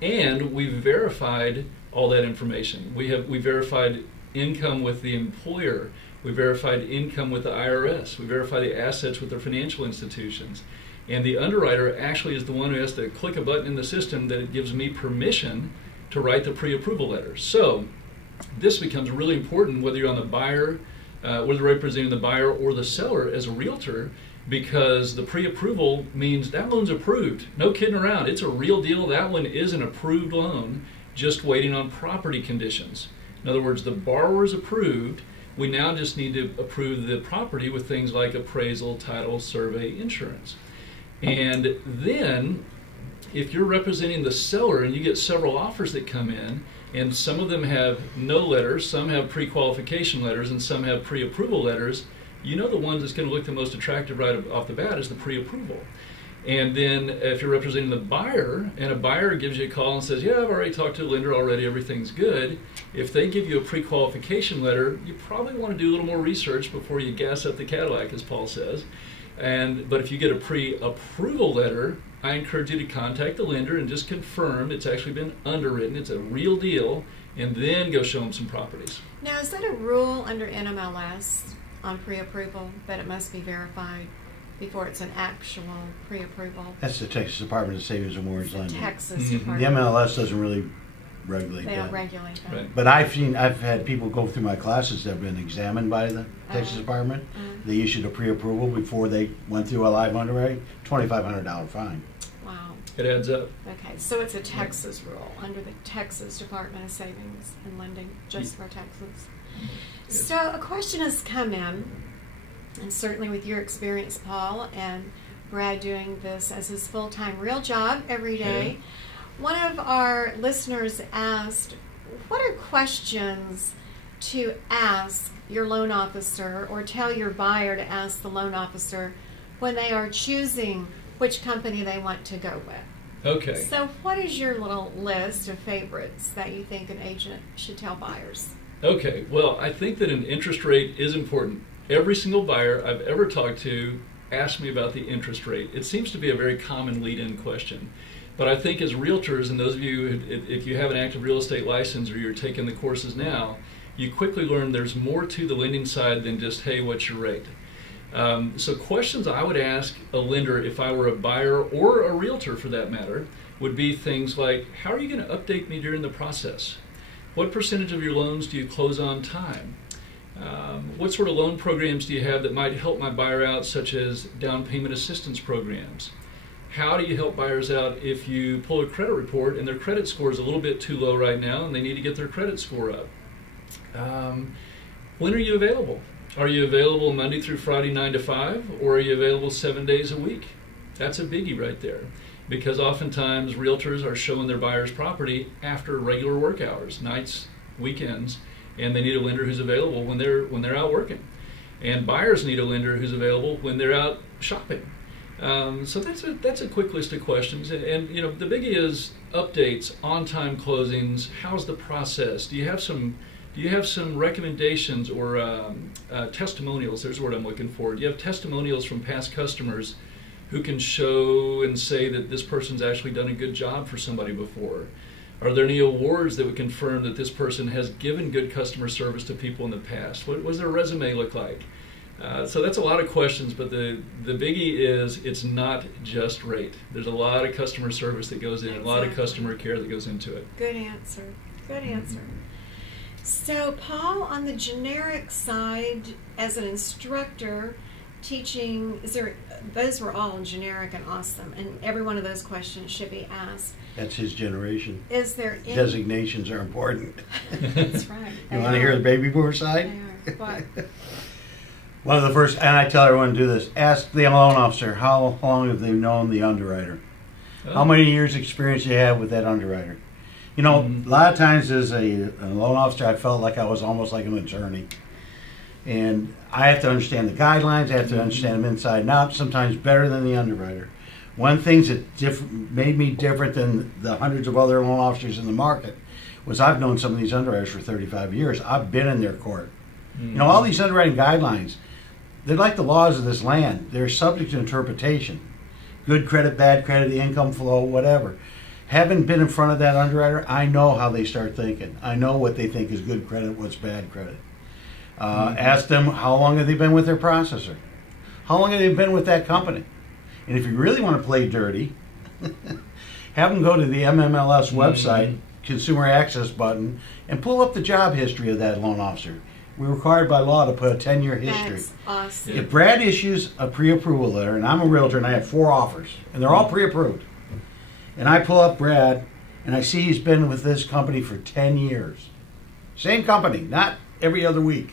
and we've verified all that information. We verified income with the employer, we verified income with the IRS, we verify the assets with the financial institutions, and the underwriter actually is the one who has to click a button in the system that it gives me permission to write the pre-approval letter. So this becomes really important whether you're on the buyer, whether you're representing the buyer or the seller as a realtor, because the pre-approval means that loan's approved. No kidding around. It's a real deal. That one is an approved loan, just waiting on property conditions. In other words, the borrower's approved. We now just need to approve the property with things like appraisal, title, survey, insurance. And then, if you're representing the seller and you get several offers that come in, and some of them have no letters, some have pre-qualification letters, and some have pre-approval letters, you know the one that's going to look the most attractive right off the bat is the pre-approval. And then if you're representing the buyer, and a buyer gives you a call and says, yeah, I've already talked to the lender already, everything's good. If they give you a pre-qualification letter, you probably want to do a little more research before you gas up the Cadillac, as Paul says. But if you get a pre-approval letter, I encourage you to contact the lender and just confirm it's actually been underwritten, it's a real deal, and then go show them some properties. Now, is that a rule under NMLS on pre-approval that it must be verified before it's an actual pre-approval? That's the Texas Department of Savings and Mortgage Lending. Texas The Department. MLS doesn't really regulate They that. don't regulate that. Right. But I've had people go through my classes that have been examined by the Texas Department. They issued a pre-approval before they went through a live underwriting, $2,500 fine. Wow. It adds up. Okay, so it's a Texas rule under the Texas Department of Savings and Lending, just for Texas. So a question has come in, and certainly with your experience, Paul, and Brad doing this as his full-time real job every day. One of our listeners asked, what are questions to ask your loan officer or tell your buyer to ask the loan officer when they are choosing which company they want to go with? Okay. So what is your little list of favorites that you think an agent should tell buyers? Okay, well, I think that an interest rate is important. Every single buyer I've ever talked to asks me about the interest rate. It seems to be a very common lead-in question. But I think as realtors, and those of you, if you have an active real estate license or you're taking the courses now, you quickly learn there's more to the lending side than just, hey, what's your rate? So questions I would ask a lender if I were a buyer or a realtor for that matter would be things like, how are you going to update me during the process? What percentage of your loans do you close on time? What sort of loan programs do you have that might help my buyer out, such as down payment assistance programs? How do you help buyers out if you pull a credit report and their credit score is a little bit too low right now and they need to get their credit score up? When are you available? Are you available Monday through Friday 9 to 5, or are you available 7 days a week? That's a biggie right there, because oftentimes realtors are showing their buyers property after regular work hours, nights, weekends, and they need a lender who's available when they're out working. And buyers need a lender who's available when they're out shopping. So that's a quick list of questions. And you know, the biggie is updates, on-time closings. How's the process? Do you have some recommendations or testimonials? There's the word I'm looking for. Do you have testimonials from past customers who can show and say that this person's actually done a good job for somebody before? Are there any awards that would confirm that this person has given good customer service to people in the past? What does their resume look like? So that's a lot of questions, but the biggie is it's not just rate. There's a lot of customer service that goes in, exactly. A lot of customer care that goes into it. Good answer. Good answer. So, Paul, on the generic side, as an instructor teaching, those were all generic and awesome, and every one of those questions should be asked. That's his generation. Is there any... Designations are important. That's right. You want to hear the baby boomer side? They are. What? One of the first, and I tell everyone to do this, ask the loan officer how long have they known the underwriter. Oh. How many years experience you have with that underwriter. You know, a lot of times as a loan officer, I felt like I was almost like an attorney. And I have to understand the guidelines, I have to understand them inside and out, sometimes better than the underwriter. One thing that made me different than the hundreds of other loan officers in the market was I've known some of these underwriters for 35 years. I've been in their court. You know, all these underwriting guidelines, they're like the laws of this land. They're subject to interpretation. Good credit, bad credit, income flow, whatever. Having been in front of that underwriter, I know how they start thinking. I know what they think is good credit, what's bad credit. Ask them how long have they been with their processor? How long have they been with that company? And if you really want to play dirty, have them go to the MMLS website, Consumer Access button, and pull up the job history of that loan officer. We're required by law to put a 10-year history. That's awesome. If Brad issues a pre-approval letter, and I'm a realtor and I have 4 offers, and they're all pre-approved, and I pull up Brad, and I see he's been with this company for 10 years. Same company, not every other week.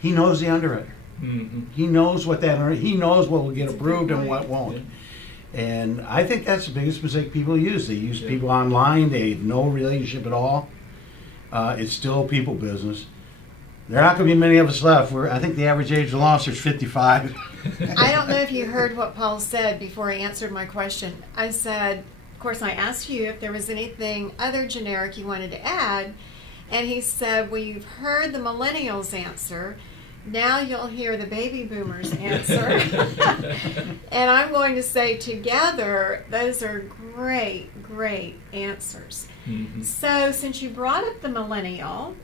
He knows the underwriter. He knows what he knows what will get approved and what won't. And I think that's the biggest mistake people use. They use people online. They have no relationship at all. It's still people business. There are not going to be many of us left. I think the average age of the loan officer is 55. I don't know if you heard what Paul said before he answered my question. I said, of course, I asked you if there was anything other generic you wanted to add, and he said, well, you've heard the millennials answer. Now you'll hear the baby boomers answer. And I'm going to say together, those are great, great answers. So since you brought up the millennial,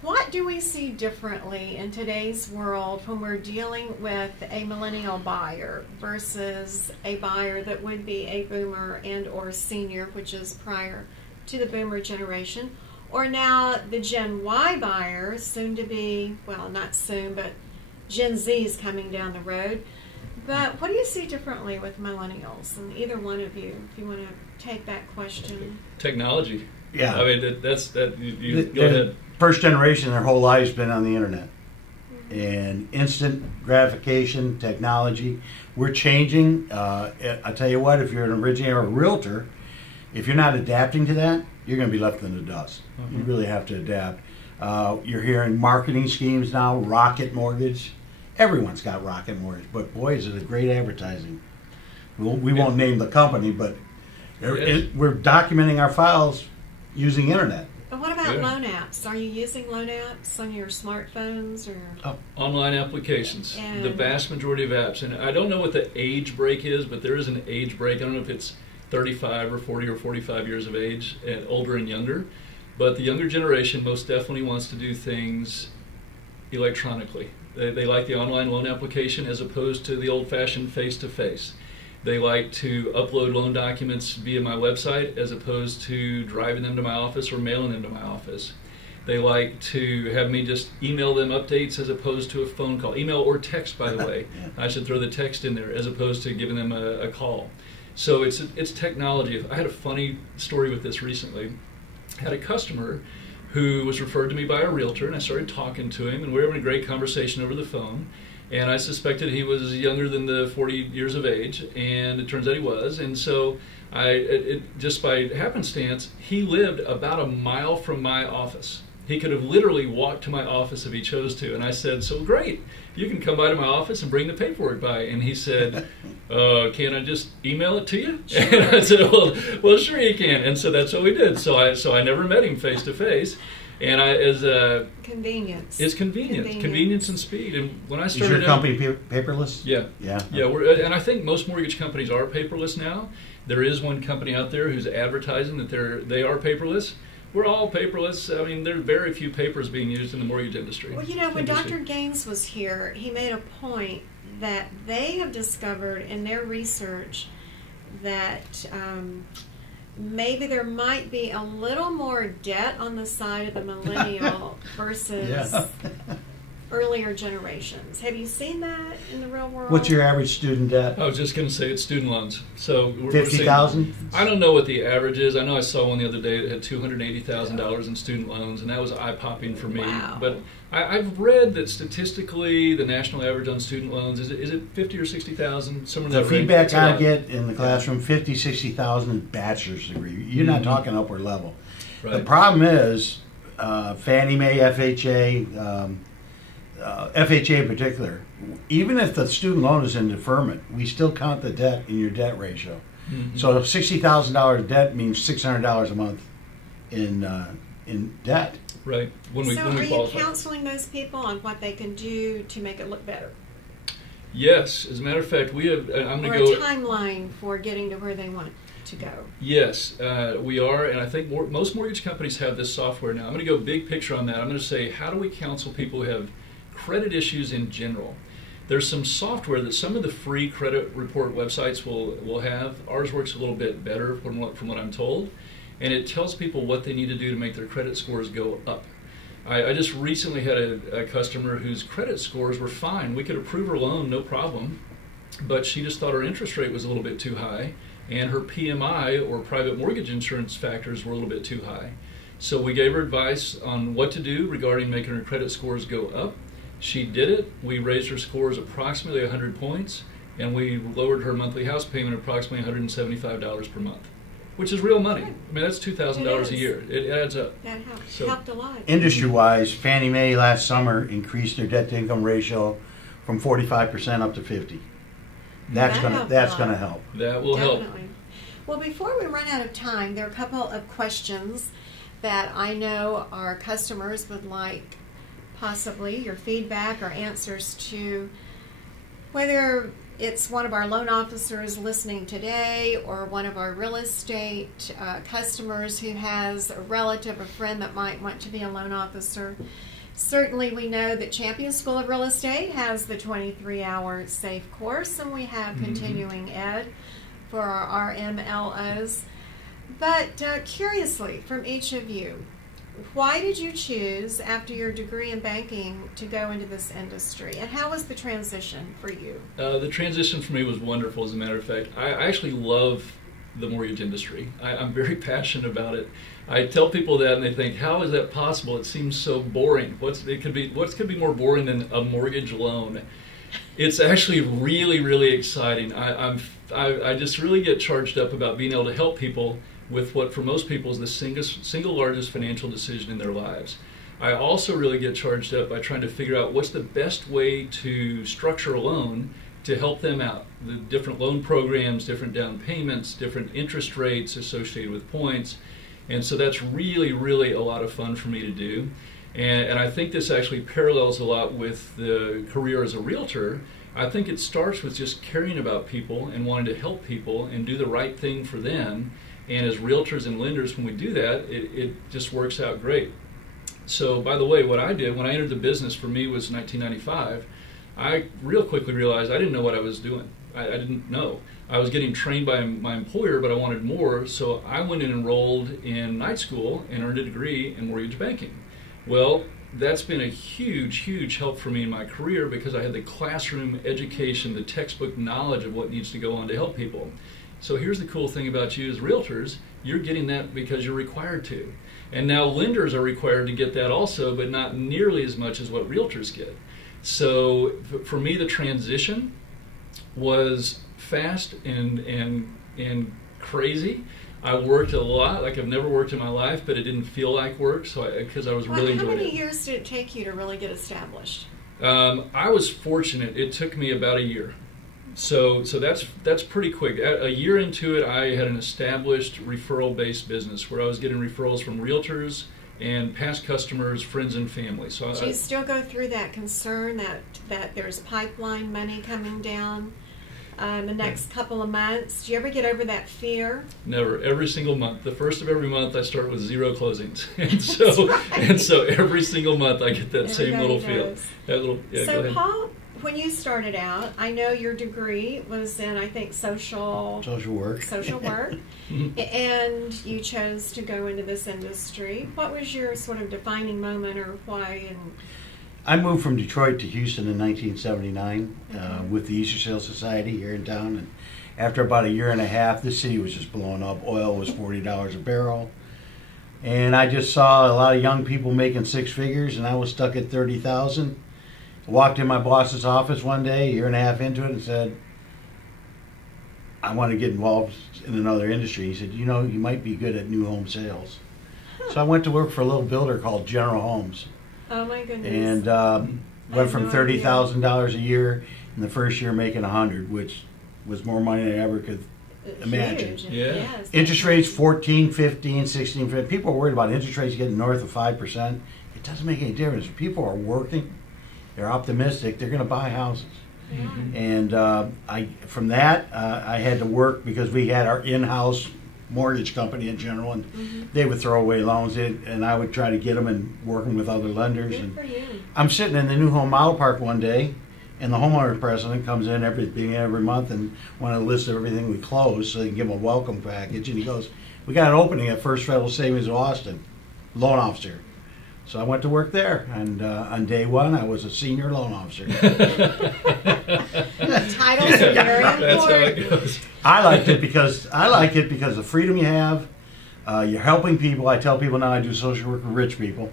what do we see differently in today's world when we're dealing with a millennial buyer versus a buyer that would be a boomer and or senior, which is prior to the boomer generation, or now the Gen Y buyer, soon to be, well, not soon, but Gen Z is coming down the road. But what do you see differently with millennials? And either one of you, if you want to take that question. Technology. Yeah. I mean, go ahead. First generation, their whole life's been on the internet. And instant gratification, technology. We're changing. I tell you what, if you're an originator or a realtor, if you're not adapting to that, you're going to be left in the dust. You really have to adapt. You're hearing marketing schemes now, Rocket Mortgage. Everyone's got Rocket Mortgage, but boy, is it a great advertising. We won't name the company, but we're documenting our files using internet. But what about loan apps? Are you using loan apps on your smartphones or online applications? And the vast majority of apps, and I don't know what the age break is, but there is an age break. I don't know if it's 35 or 40 or 45 years of age, and older and younger. But the younger generation most definitely wants to do things electronically. They like the online loan application as opposed to the old-fashioned face-to-face. They like to upload loan documents via my website as opposed to driving them to my office or mailing them to my office. They like to have me just email them updates as opposed to a phone call. Email or text, by the way. I should throw the text in there as opposed to giving them a call. So it's technology. I had a funny story with this recently. I had a customer who was referred to me by a realtor, and I started talking to him, and we were having a great conversation over the phone. And I suspected he was younger than the 40 years of age, and it turns out he was. And so just by happenstance, he lived about a mile from my office. He could have literally walked to my office if he chose to. And I said, so great, you can come by to my office and bring the paperwork by. And he said, can I just email it to you? Sure. And I said, well, sure you can. And so that's what we did. So I never met him face to face. And convenience. It's convenience and speed. And when I started, is your company paperless? Yeah. And I think most mortgage companies are paperless now. There is one company out there who's advertising that they are paperless. We're all paperless. I mean, there are very few papers being used in the mortgage industry. Well, when Dr. Gaines was here, he made a point that they have discovered in their research that maybe there might be a little more debt on the side of the millennial versus earlier generations. Have you seen that in the real world? What's your average student debt? I was just going to say it's student loans. So $50,000? I don't know what the average is. I know I saw one the other day that had $280,000 in student loans, and that was eye-popping for me. Wow. But I've read that statistically the national average on student loans is it 50 or 60,000? The feedback I get in the classroom, 50, 60,000 bachelor's degree. You're not talking upper level. Right. The problem is Fannie Mae, FHA. FHA in particular, even if the student loan is in deferment, we still count the debt in your debt ratio. Mm-hmm. So if $60,000 debt means $600 a month in debt. Right. When we are qualify. You counseling those people on what they can do to make it look better? Yes. As a matter of fact, we have. I'm going to go. Or a timeline for getting to where they want to go. Yes, we are, and I think most mortgage companies have this software now. I'm going to go big picture on that. I'm going to say, how do we counsel people who have credit issues in general? There's some software that some of the free credit report websites will have. Ours works a little bit better from what I'm told, and it tells people what they need to do to make their credit scores go up. I just recently had a customer whose credit scores were fine. We could approve her loan, no problem, but she just thought her interest rate was a little bit too high, and her PMI, or private mortgage insurance factors, were a little bit too high. So we gave her advice on what to do regarding making her credit scores go up. She did it. We raised her scores approximately 100 points, and we lowered her monthly house payment approximately $175 per month, which is real money. I mean, that's $2,000 a year. It adds up. That helped a lot. Industry-wise, Fannie Mae last summer increased their debt-to-income ratio from 45% up to 50%. That's going to help. That will help. Well, before we run out of time, there are a couple of questions that I know our customers would like possibly your feedback or answers to, whether it's one of our loan officers listening today or one of our real estate customers who has a relative or friend that might want to be a loan officer. Certainly we know that Champion School of Real Estate has the 23-hour SAFE course, and we have continuing ed for our RMLOs. But curiously, from each of you, why did you choose, after your degree in banking, to go into this industry? And how was the transition for you? The transition for me was wonderful, as a matter of fact. I actually love the mortgage industry. I'm very passionate about it. I tell people that, and they think, how is that possible? It seems so boring. What could be more boring than a mortgage loan? It's actually really, really exciting. I just really get charged up about being able to help people with what for most people is the single largest financial decision in their lives. I also really get charged up by trying to figure out what's the best way to structure a loan to help them out. The different loan programs, different down payments, different interest rates associated with points. And so that's really, really a lot of fun for me to do. And I think this actually parallels a lot with the career as a realtor. I think it starts with just caring about people and wanting to help people and do the right thing for them. And as realtors and lenders, when we do that, it just works out great. So, by the way, what I did when I entered the business for me was 1995. I real quickly realized I didn't know what I was doing. I didn't know. I was getting trained by my employer, but I wanted more, so I went and enrolled in night school and earned a degree in mortgage banking. Well, that's been a huge, huge help for me in my career because I had the classroom education, the textbook knowledge of what needs to go on to help people. So here's the cool thing about you as realtors, you're getting that because you're required to. And now lenders are required to get that also, but not nearly as much as what realtors get. So for me, the transition was fast and crazy. I worked a lot, like I've never worked in my life, but it didn't feel like work, so because I was really enjoying it. How many years did it take you to really get established? I was fortunate. It took me about a year. So that's pretty quick. A year into it, I had an established referral-based business where I was getting referrals from realtors and past customers, friends, and family. So do you still go through that concern that there's pipeline money coming down the next couple of months? Do you ever get over that fear? Never. Every single month. The first of every month, I start with 0 closings, and so every single month, I get that same little feel. That little. Yeah, so, Paul, when you started out, I know your degree was in, I think, social work, and you chose to go into this industry. What was your sort of defining moment, or why? And I moved from Detroit to Houston in 1979 with the Easter Sale Society here in town, and after about a year and a half, the city was just blowing up. Oil was $40 a barrel, and I just saw a lot of young people making 6 figures, and I was stuck at $30,000. I walked in my boss's office one day, a year and a half into it, and said, I want to get involved in another industry. He said, you know, you might be good at new home sales. So I went to work for a little builder called General Homes. Oh my goodness. And went from $30,000 a year in the first year making $100,000, which was more money than I ever could imagine. Yeah. Yes, interest rates 14, 15, 16, 15. People are worried about interest rates getting north of 5%. It doesn't make any difference. If people are working, they're optimistic, they're going to buy houses. Mm-hmm. And from that, I had to work because we had our in-house mortgage company in general, and they would throw away loans, and I would try to get them and work them with other lenders. Good and for you. I'm sitting in the new home model park one day, and the homeowner president comes in every month and want to list everything we close so they can give him a welcome package. And he goes, we got an opening at First Federal Savings of Austin, loan officer. So I went to work there, and on day one, I was a senior loan officer. Titles are very important. That's how it goes. I like it because the freedom you have. You're helping people. I tell people now I do social work with rich people,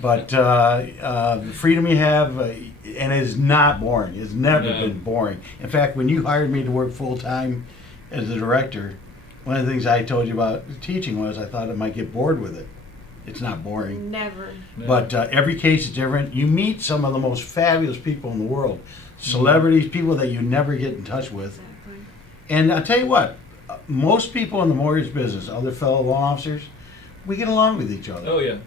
but the freedom you have, and it is not boring. It's never been boring. In fact, when you hired me to work full time as a director, one of the things I told you about teaching was I thought I might get bored with it. It's not boring. Never. But every case is different. You meet some of the most fabulous people in the world. Celebrities, people that you never get in touch with. Exactly. And I'll tell you what, most people in the mortgage business, other fellow loan officers, we get along with each other. Oh, yeah.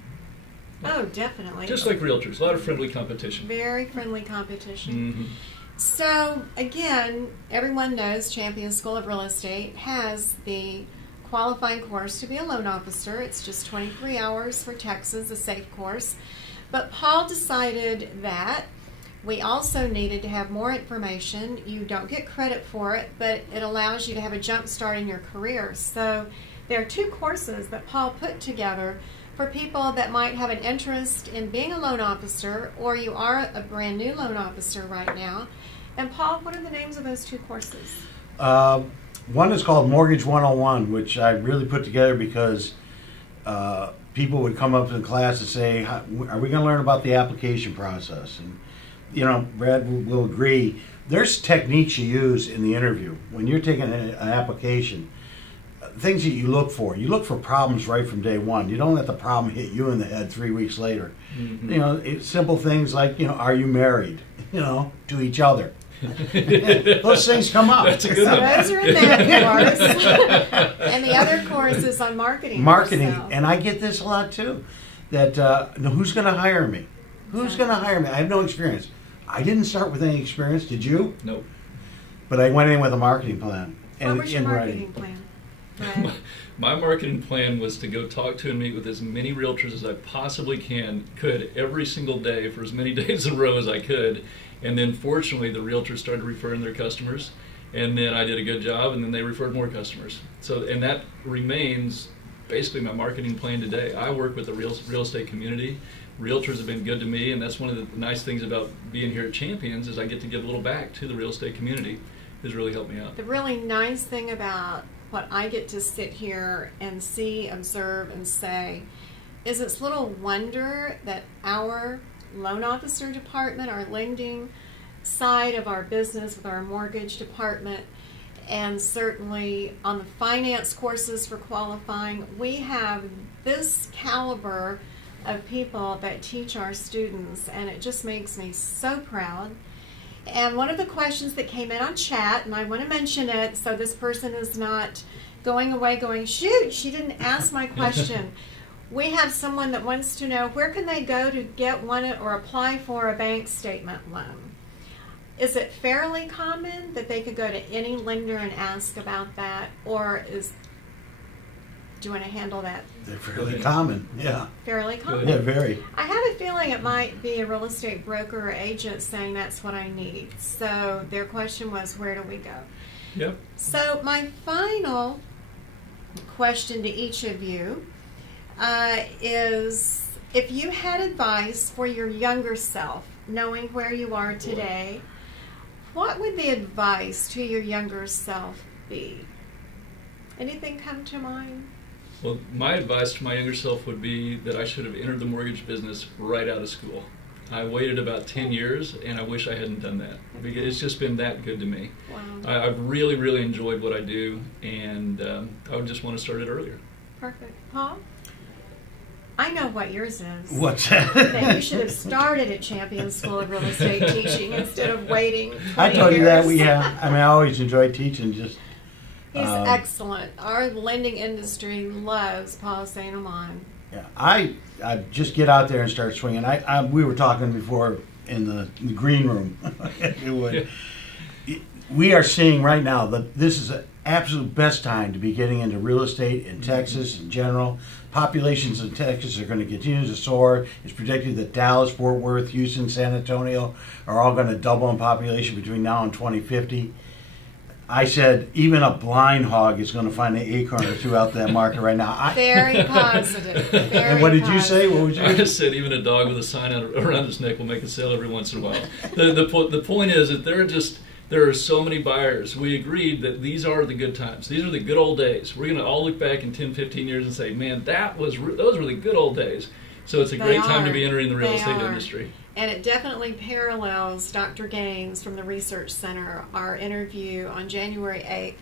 Oh, definitely. Just like realtors, a lot of friendly competition. Very friendly competition. Mm-hmm. So, again, everyone knows Champion School of Real Estate has the qualifying course to be a loan officer. It's just 23 hours for Texas, a safe course. But Paul decided that we also needed to have more information. You don't get credit for it, but it allows you to have a jump start in your career. So there are 2 courses that Paul put together for people that might have an interest in being a loan officer, or you are a brand new loan officer right now. And Paul, what are the names of those 2 courses? One is called Mortgage 101, which I really put together because people would come up to the class and say, are we going to learn about the application process? And, you know, Brad will agree, there's techniques you use in the interview. When you're taking an application, things that you look for. You look for problems right from day one. You don't let the problem hit you in the head 3 weeks later. Mm-hmm. You know, simple things like, are you married? To each other. Those things come up. That's a good one. Those are in that course. And the other course is on marketing. Marketing, yourself. and I get this a lot too. That who's going to hire me? Who's going to hire me? I have no experience. I didn't start with any experience. Did you? Nope. But I went in with a marketing plan. What was your marketing plan? Right. My marketing plan was to go talk to and meet with as many realtors as I possibly could every single day for as many days in a row as I could. And then fortunately the realtors started referring their customers, and then I did a good job, and then they referred more customers. So, and that remains basically my marketing plan today. I work with the real estate community. Realtors have been good to me, and that's one of the nice things about being here at Champions is I get to give a little back to the real estate community. Has really helped me out. The really nice thing about what I get to sit here and see, observe, and say is it's little wonder that our loan officer department, our lending side of our business with our mortgage department, and certainly on the finance courses for qualifying, we have this caliber of people that teach our students, and it just makes me so proud. And one of the questions that came in on chat, and I want to mention it so this person is not going away going, shoot, she didn't ask my question. We have someone that wants to know where can they go to get one or apply for a bank statement loan. Is it fairly common that they could go to any lender and ask about that, or do you want to handle that? They're fairly common, yeah. Fairly common? Yeah, very. I have a feeling it might be a real estate broker or agent saying that's what I need. So their question was, where do we go? Yep. So my final question to each of you is, if you had advice for your younger self, knowing where you are today, what would the advice to your younger self be? Anything come to mind? Well, my advice to my younger self would be that I should have entered the mortgage business right out of school. I waited about 10 years, and I wish I hadn't done that, because it's just been that good to me. Wow. I've really, really enjoyed what I do, and I would just want to start it earlier. Perfect. Paul? I know what yours is. What's that? That you should have started at Champion School of Real Estate Teaching instead of waiting 20 I told you that years. I always enjoyed teaching. He's excellent. Our lending industry loves Paul St. Amand. Yeah, I just get out there and start swinging. We were talking before in the green room. We are seeing right now that this is the absolute best time to be getting into real estate in Texas in general. Populations in Texas are going to continue to soar. It's predicted that Dallas, Fort Worth, Houston, San Antonio are all going to double in population between now and 2050. I said even a blind hog is going to find an acorn or two out that market right now. Very positive. Very and what did positive. you say? What would you? I said even a dog with a sign around his neck will make a sale every once in a while. The point is that there are so many buyers. We agreed that these are the good times. These are the good old days. We're going to all look back in 10, 15 years and say, man, those were the good old days. So it's a great time to be entering the real estate industry. And it definitely parallels Dr. Gaines from the Research Center, our interview on January 8th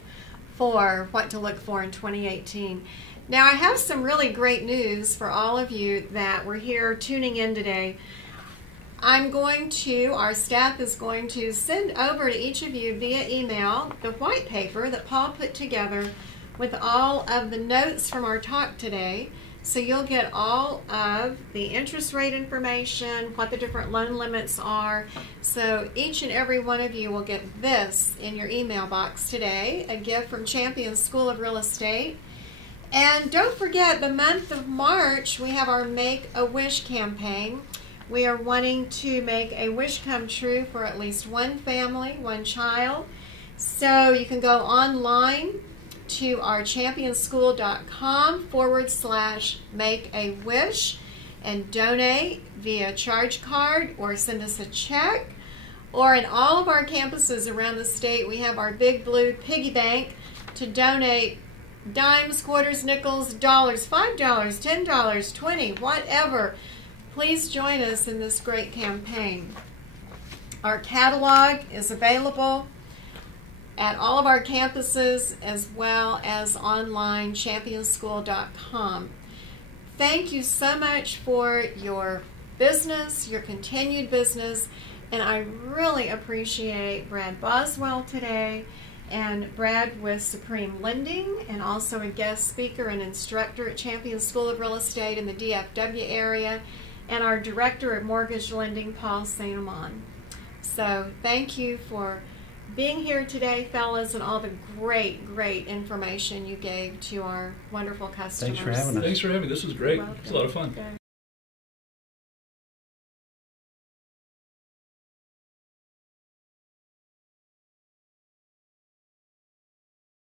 for what to look for in 2018. Now, I have some really great news for all of you that were here tuning in today. Our staff is going to send over to each of you via email the white paper that Paul put together with all of the notes from our talk today. So you'll get all of the interest rate information, what the different loan limits are. So each and every one of you will get this in your email box today, a gift from Champion School of Real Estate. And don't forget, the month of March, we have our Make a Wish campaign. We are wanting to make a wish come true for at least one family, one child. So you can go online to our championschool.com/make-a-wish and donate via charge card or send us a check. Or in all of our campuses around the state, we have our Big Blue Piggy Bank to donate dimes, quarters, nickels, dollars, $5, $10, $20, whatever. Please join us in this great campaign. Our catalog is available. at all of our campuses as well as online, championschool.com. Thank you so much for your business, your continued business, and I really appreciate Brad Boswell today, and Brad with Supreme Lending, and also a guest speaker and instructor at Champion School of Real Estate in the DFW area, and our director at Mortgage Lending, Paul St. Amand. So thank you for being here today, fellas, and all the great information you gave to our wonderful customers. Thanks for having us. Thanks for having me. This was great. It's a lot of fun. Good.